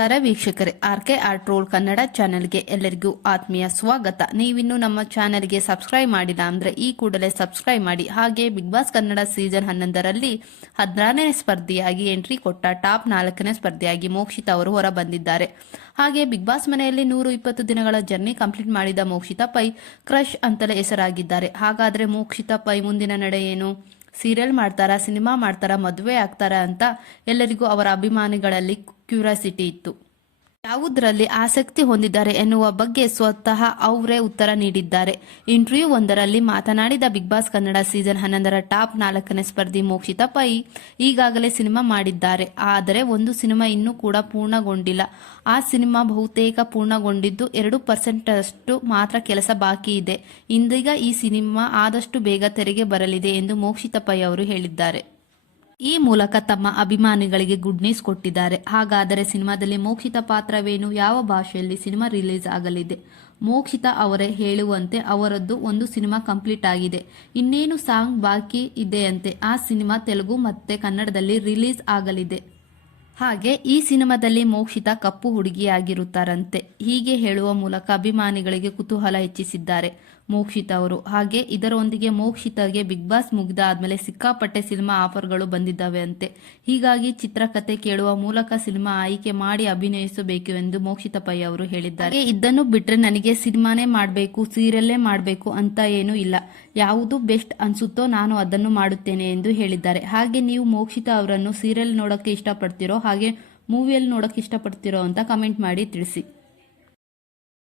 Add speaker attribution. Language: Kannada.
Speaker 1: ನಮಸ್ಕಾರ ವೀಕ್ಷಕರೇ. R K R troll Kannada ಚಾನೆಲ್ಗೆ ಎಲ್ಲರಿಗೂ ಆತ್ಮೀಯ ಸ್ವಾಗತ. ನೀವಿನ್ನು ನಮ್ಮ ಚಾನೆಲ್ಗೆ ಸಬ್ಸ್ಕ್ರೈಬ್ ಮಾಡಿಲ್ಲ ಅಂದ್ರೆ ಈ ಕೂಡಲೇ ಸಬ್ಸ್ಕ್ರೈಬ್ ಮಾಡಿ. ಹಾಗೆ ಬಿಗ್ ಬಾಸ್ ಕನ್ನಡ ಸೀಸನ್ ಹನ್ನೊಂದರಲ್ಲಿ ಹದಿನಾರನೇ ಸ್ಪರ್ಧಿಯಾಗಿ ಎಂಟ್ರಿ ಕೊಟ್ಟ ಟಾಪ್ ನಾಲ್ಕನೇ ಸ್ಪರ್ಧಿಯಾಗಿ ಮೋಕ್ಷಿತಾ ಅವರು ಹೊರ ಬಂದಿದ್ದಾರೆ ಹಾಗೆ ಬಿಗ್ ಬಾಸ್ ಮನೆಯಲ್ಲಿ ನೂರು ಇಪ್ಪತ್ತು ದಿನಗಳ ಜರ್ನಿ ಕಂಪ್ಲೀಟ್ ಮಾಡಿದ ಮೋಕ್ಷಿತಾ ಪೈ ಕ್ರಶ್ ಅಂತಲೇ ಹೆಸರಾಗಿದ್ದಾರೆ. ಹಾಗಾದ್ರೆ ಮೋಕ್ಷಿತ ಪೈ ಮುಂದಿನ ನಡೆ ಏನು? ಸೀರಿಯಲ್ ಮಾಡ್ತಾರಾ, ಸಿನಿಮಾ ಮಾಡ್ತಾರಾ, ಮದುವೆ ಆಗ್ತಾರಾ ಅಂತ ಎಲ್ಲರಿಗೂ ಅವರ ಅಭಿಮಾನಿಗಳಲ್ಲಿ ಕ್ಯೂರಿಯಾಸಿಟಿ ಇತ್ತು. ಯಾವುದರಲ್ಲಿ ಆಸಕ್ತಿ ಹೊಂದಿದ್ದಾರೆ ಎನ್ನುವ ಬಗ್ಗೆ ಸ್ವತಃ ಅವರೇ ಉತ್ತರ ನೀಡಿದ್ದಾರೆ. ಇಂಟರ್ವ್ಯೂ ಒಂದರಲ್ಲಿ ಮಾತನಾಡಿದ ಬಿಗ್ ಬಾಸ್ ಕನ್ನಡ ಸೀಸನ್ ಹನ್ನೊಂದರ ಟಾಪ್ ನಾಲ್ಕನೇ ಸ್ಪರ್ಧಿ ಮೋಕ್ಷಿತ ಪೈ ಈಗಾಗಲೇ ಸಿನಿಮಾ ಮಾಡಿದ್ದಾರೆ. ಆದರೆ ಒಂದು ಸಿನಿಮಾ ಇನ್ನೂ ಕೂಡ ಪೂರ್ಣಗೊಂಡಿಲ್ಲ. ಆ ಸಿನಿಮಾ ಬಹುತೇಕ ಪೂರ್ಣಗೊಂಡಿದ್ದು ಎರಡು ಪರ್ಸೆಂಟ್ ಮಾತ್ರ ಕೆಲಸ ಬಾಕಿ ಇದೆ. ಇಂದೀಗ ಈ ಸಿನಿಮಾ ಆದಷ್ಟು ಬೇಗ ತೆರೆಗೆ ಬರಲಿದೆ ಎಂದು ಮೋಕ್ಷಿತ ಪೈ ಅವರು ಹೇಳಿದ್ದಾರೆ. ಈ ಮೂಲಕ ತಮ್ಮ ಅಭಿಮಾನಿಗಳಿಗೆ ಗುಡ್ ನ್ಯೂಸ್ ಕೊಟ್ಟಿದ್ದಾರೆ. ಹಾಗಾದರೆ ಸಿನಿಮಾದಲ್ಲಿ ಮೋಕ್ಷಿತ ಪಾತ್ರವೇನು? ಯಾವ ಭಾಷೆಯಲ್ಲಿ ಸಿನಿಮಾ ರಿಲೀಸ್ ಆಗಲಿದೆ? ಮೋಕ್ಷಿತ ಅವರೇ ಹೇಳುವಂತೆ ಅವರದ್ದು ಒಂದು ಸಿನಿಮಾ ಕಂಪ್ಲೀಟ್ ಆಗಿದೆ. ಇನ್ನೇನು ಸಾಂಗ್ ಬಾಕಿ ಇದೆಯಂತೆ? ಆ ಸಿನಿಮಾ ತೆಲುಗು ಮತ್ತೆ ಕನ್ನಡದಲ್ಲಿ ರಿಲೀಸ್ ಆಗಲಿದೆ. ಹಾಗೆ ಈ ಸಿನಿಮಾದಲ್ಲಿ ಮೋಕ್ಷಿತ ಕಪ್ಪು ಹುಡುಗಿಯಾಗಿರುತ್ತಾರಂತೆ. ಹೀಗೆ ಹೇಳುವ ಮೂಲಕ ಅಭಿಮಾನಿಗಳಿಗೆ ಕುತೂಹಲ ಹೆಚ್ಚಿಸಿದ್ದಾರೆ. ಮೋಕ್ಷಿತ ಅವರು ಹಾಗೆ ಇದರೊಂದಿಗೆ ಮೋಕ್ಷಿತಗೆ ಬಿಗ್ ಬಾಸ್ ಮುಗ್ದ ಆದ್ಮೇಲೆ ಸಿಕ್ಕಾಪಟ್ಟೆ ಸಿನಿಮಾ ಆಫರ್ಗಳು ಬಂದಿದ್ದಾವೆ ಅಂತೆ ಹೀಗಾಗಿ ಚಿತ್ರಕಥೆ ಕೇಳುವ ಮೂಲಕ ಸಿನಿಮಾ ಆಯ್ಕೆ ಮಾಡಿ ಅಭಿನಯಿಸಬೇಕು ಎಂದು ಮೋಕ್ಷಿತ ಪೈ ಅವರು ಹೇಳಿದ್ದಾರೆ. ಇದನ್ನು ಬಿಟ್ರೆ ನನಗೆ ಸಿನಿಮಾನೇ ಮಾಡಬೇಕು, ಸೀರಿಯಲ್ಲೇ ಮಾಡಬೇಕು ಅಂತ ಏನೂ ಇಲ್ಲ. ಯಾವುದು ಬೆಸ್ಟ್ ಅನ್ಸುತ್ತೋ ನಾನು ಅದನ್ನು ಮಾಡುತ್ತೇನೆ ಎಂದು ಹೇಳಿದ್ದಾರೆ. ಹಾಗೆ ನೀವು ಮೋಕ್ಷಿತ ಅವರನ್ನು ಸೀರಿಯಲ್ ನೋಡೋಕ್ಕೆ ಇಷ್ಟಪಡ್ತೀರೋ ಹಾಗೆ ಮೂವಿಯಲ್ಲಿ ನೋಡೋಕೆ ಇಷ್ಟಪಡ್ತಿರೋ ಅಂತ ಕಮೆಂಟ್ ಮಾಡಿ ತಿಳಿಸಿ.